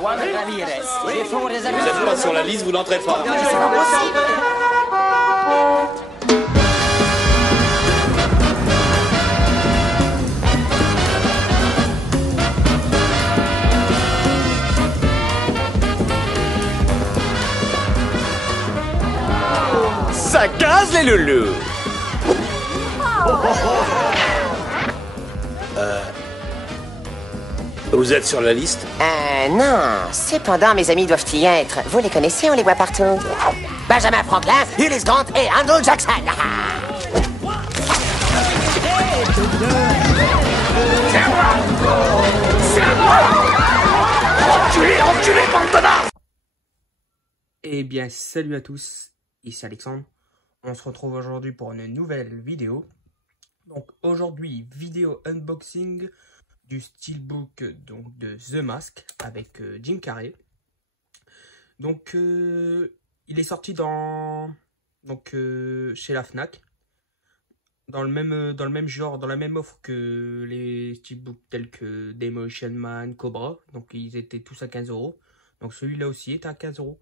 Vous n'êtes pas sur la liste, vous n'entrez pas. C'est pas possible. Ça casse les loulous. Vous êtes sur la liste? Non. Cependant, mes amis doivent y être. Vous les connaissez, on les voit partout. Benjamin Franklin, Ulysse Grant et Andrew Jackson. Enculé, bande de connards! Eh bien, salut à tous, ici Alexandre. On se retrouve aujourd'hui pour une nouvelle vidéo. Donc aujourd'hui, vidéo unboxing du steelbook donc, de The Mask avec Jim Carrey. Donc il est sorti chez la Fnac. Dans le même genre, dans la même offre que les steelbooks tels que Demolition Man, Cobra. Donc ils étaient tous à 15 €. Donc celui-là aussi est à 15 €.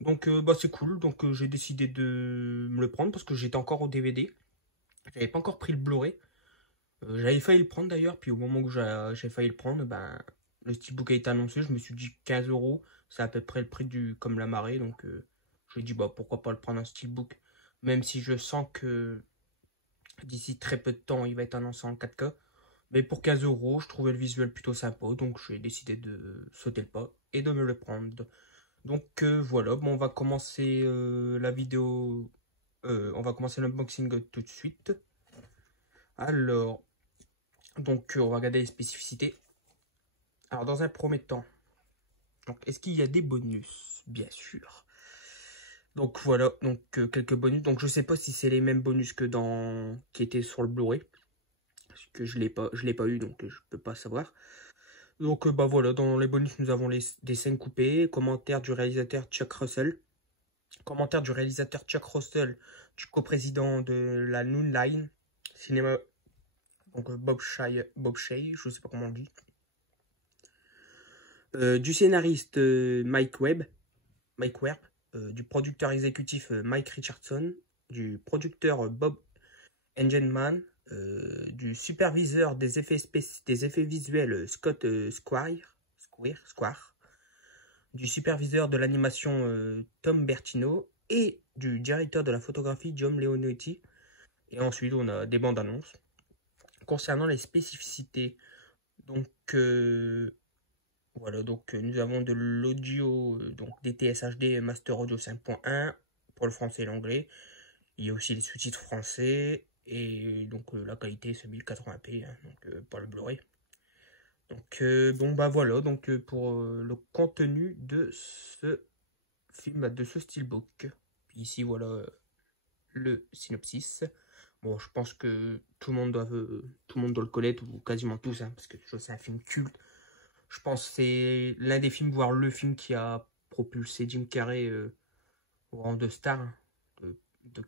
Donc c'est cool. Donc j'ai décidé de me le prendre parce que j'étais encore au DVD. J'avais pas encore pris le Blu-ray. J'avais failli le prendre d'ailleurs. Puis au moment où j'ai failli le prendre, le steelbook a été annoncé. Je me suis dit 15 €. C'est à peu près le prix comme la marée. Donc je me dis pourquoi pas le prendre un steelbook. Même si je sens que d'ici très peu de temps, il va être annoncé en 4K. Mais pour 15 €, je trouvais le visuel plutôt sympa. Donc j'ai décidé de sauter le pas et de me le prendre. Donc voilà, on va commencer la vidéo. On va commencer l'unboxing tout de suite. Alors, donc on va regarder les spécificités. Alors dans un premier temps, est-ce qu'il y a des bonus? Bien sûr. Donc voilà, quelques bonus. Donc je sais pas si c'est les mêmes bonus que qui étaient sur le Blu-ray. Parce que je l'ai pas eu, donc je peux pas savoir. Donc voilà, dans les bonus nous avons des scènes coupées, commentaire du réalisateur Chuck Russell. Commentaire du réalisateur Chuck Russell, du coprésident de la New Line Cinéma. Donc Bob Shaye, je sais pas comment on dit. Du scénariste Mike Webb. Du producteur exécutif Mike Richardson, du producteur Bob Engelman, du superviseur des effets visuels Scott Squire, du superviseur de l'animation Tom Bertino et du directeur de la photographie John Leonetti. Et ensuite on a des bandes annonces. Concernant les spécificités, donc voilà, nous avons de l'audio, DTS HD Master Audio 5.1 pour le français et l'anglais. Il y a aussi les sous-titres français et donc la qualité c'est 1080p, pas le Blu-ray. Donc voilà, pour le contenu de ce film, de ce steelbook. Puis ici voilà le synopsis. Bon, je pense que tout le monde doit le connaître, ou quasiment tous, parce que c'est un film culte. Je pense que c'est l'un des films, voire le film qui a propulsé Jim Carrey au rang de star,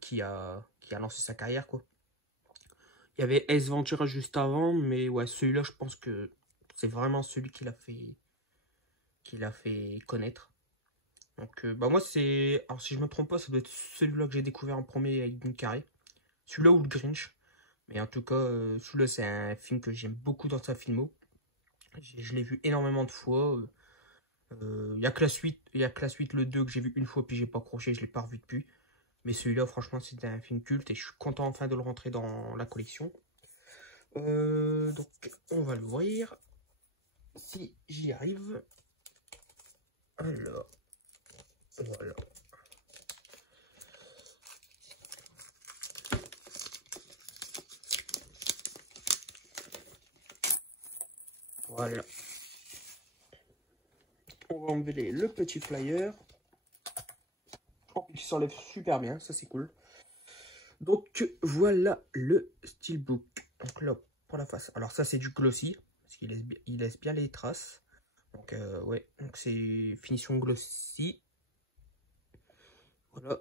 qui a lancé sa carrière, quoi. Il y avait Ace Ventura juste avant, mais ouais, celui-là, je pense que c'est vraiment celui qui l'a fait connaître. Donc, moi, alors si je me trompe pas, ça doit être celui-là que j'ai découvert en premier avec Jim Carrey. Celui-là ou le Grinch. Mais en tout cas, celui-là, c'est un film que j'aime beaucoup dans sa filmo. Je l'ai vu énormément de fois. Il n'y a que la suite, le 2 que j'ai vu une fois, puis j'ai pas accroché, je l'ai pas revu depuis. Mais celui-là, franchement, c'était un film culte et je suis content enfin de le rentrer dans la collection. Donc, on va l'ouvrir. Si j'y arrive. Alors, voilà. Voilà. On va enlever le petit flyer. Oh, il s'enlève super bien, ça c'est cool. Donc voilà le steelbook. Donc là, pour la face. Alors ça c'est du glossy, parce qu'il laisse bien les traces. Donc ouais, donc c'est finition glossy. Voilà.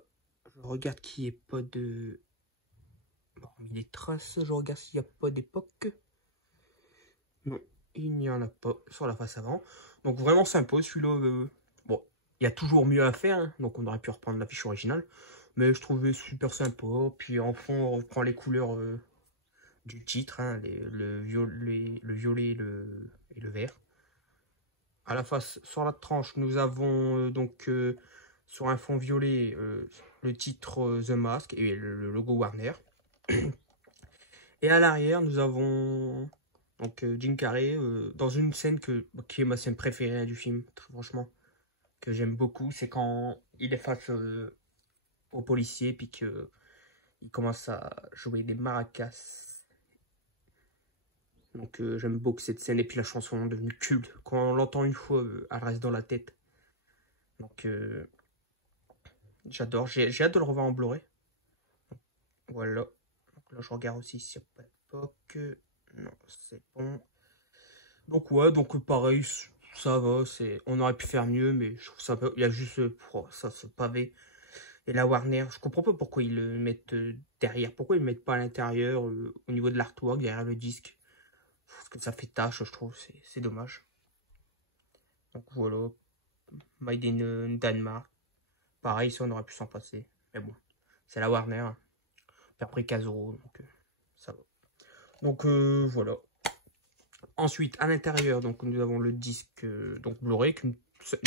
Je regarde qu'il n'y ait pas de... Bon, les traces, je regarde s'il n'y a pas d'époque. Non, il n'y en a pas sur la face avant. Donc vraiment sympa celui-là. Bon, il y a toujours mieux à faire, hein, donc on aurait pu reprendre l'affiche originale. Mais je trouvais super sympa. Puis en fond, on reprend les couleurs du titre, hein, le violet et le vert. À la face, sur la tranche, nous avons donc sur un fond violet le titre The Mask et le logo Warner. Et à l'arrière, nous avons donc Jim Carrey dans une scène qui est ma scène préférée, hein, du film, très franchement, que j'aime beaucoup. C'est quand il est face au policier puis qu'il commence à jouer des maracas. Donc j'aime beaucoup cette scène et puis la chanson est devenue culte. Quand on l'entend une fois, elle reste dans la tête. Donc j'adore. J'ai hâte de le revoir en Blu-ray. Voilà. Donc là je regarde aussi sur Padpoc. Non, c'est bon. Donc ouais, donc pareil, ça va. On aurait pu faire mieux, mais je trouve ça. Il y a juste ça, ce pavé. Et la Warner, je comprends pas pourquoi ils le mettent derrière. Pourquoi ils le mettent pas à l'intérieur, au niveau de l'artwork, derrière le disque. Parce que ça fait tâche, je trouve. C'est dommage. Donc voilà. Made in Danemark. Pareil, ça on aurait pu s'en passer. Mais bon, c'est la Warner. Faire pris 15 €, donc ça va. Donc voilà. Ensuite, à l'intérieur, donc nous avons le disque donc Blu-ray,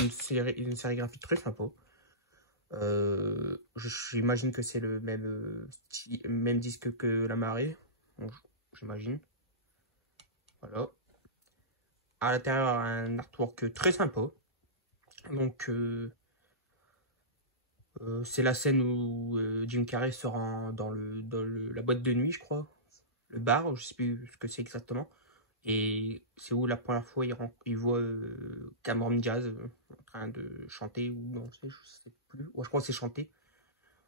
une sérigraphie très sympa. J'imagine que c'est le même disque que La Marée. Bon, j'imagine. Voilà. À l'intérieur, un artwork très sympa. Donc, c'est la scène où Jim Carrey sort dans la boîte de nuit, je crois. Le bar, je sais plus ce que c'est exactement. Et c'est où la première fois il voit Cameron Diaz en train de chanter ou danser, je sais plus. Ouais, je crois que c'est chanter.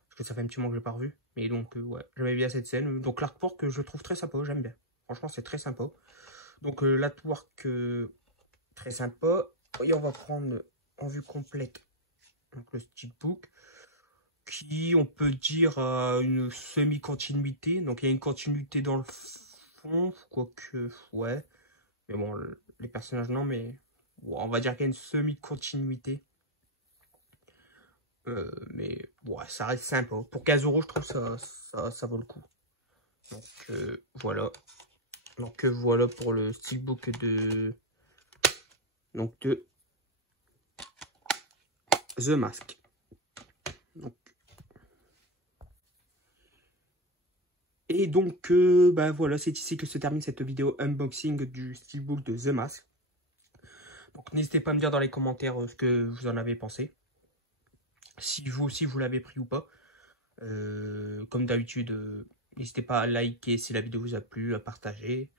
Parce que ça fait un petit moment que je l'ai pas revu. Mais donc, ouais, j'aimais bien cette scène. Donc, l'artwork, je trouve très sympa, j'aime bien. Franchement, c'est très sympa. Donc, l'artwork, très sympa. Et on va prendre en vue complète donc le steelbook, qui, on peut dire, a une semi-continuité. Donc, il y a une continuité dans le fond, quoique, ouais. Mais bon, les personnages, non, mais bon, on va dire qu'il y a une semi-continuité. Mais ouais, ça reste sympa. Pour 15 €, je trouve ça vaut le coup. Donc, voilà. Donc, voilà pour le steelbook de The Mask. Donc, et donc, bah voilà, c'est ici que se termine cette vidéo unboxing du steelbook de The Mask. Donc, n'hésitez pas à me dire dans les commentaires ce que vous en avez pensé. Si vous aussi vous l'avez pris ou pas. Comme d'habitude, n'hésitez pas à liker si la vidéo vous a plu, à partager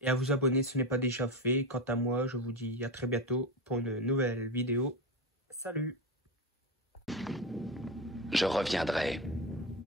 et à vous abonner si ce n'est pas déjà fait. Quant à moi, je vous dis à très bientôt pour une nouvelle vidéo. Salut! Je reviendrai.